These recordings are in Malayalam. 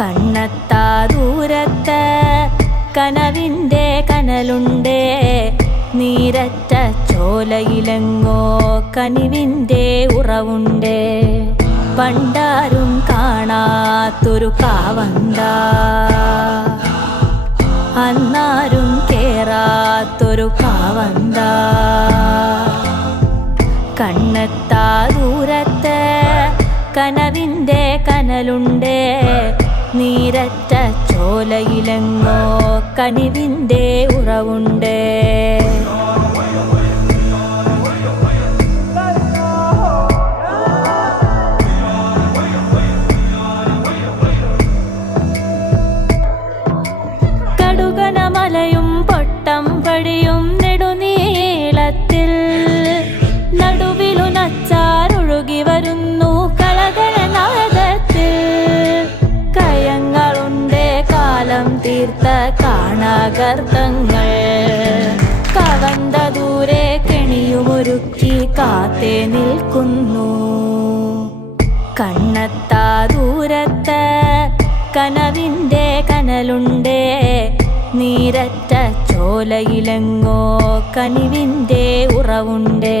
കണ്ണത്താ ദൂരത്ത് കനവിന്റെ കനലുണ്ട് നീരറ്റ ചോലയിലെങ്ങോ കനിവിന്റെ ഉറവുണ്ട്. പണ്ടാരും കാണാത്തൊരു കാവന്ത അന്നാരും കേറാത്തൊരു കാവന്ത. കണ്ണത്താ ദൂരത്ത് കനലുണ്ടേ നീരറ്റ ചോലയിലെങ്ങോ കനിവിന്റെ ഉറവുണ്ട്. കടുകനമലയും പൊട്ടം പടിയും കാണാഗർത്തങ്ങൾ കവന്ത ദൂരെ കെണിയുമൊരുക്കി കാത്തേ നിൽക്കുന്നു. കണ്ണത്താ ദൂരത്ത് കനവിന്റെ കനലുണ്ടേ. നീരറ്റ ചോലയിലെങ്ങോ കനിവിന്റെ ഉറവുണ്ടേ.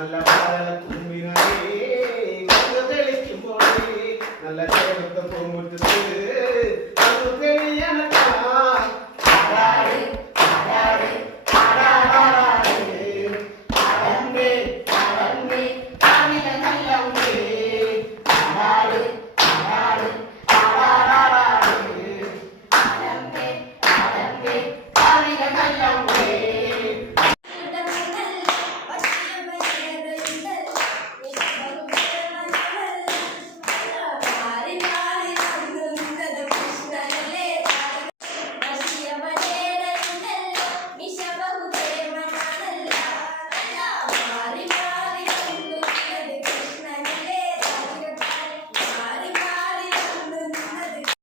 நல்ல பாடல கும்பினாரே தெளிக்கும் நல்ல சேவத்தை போகும்போது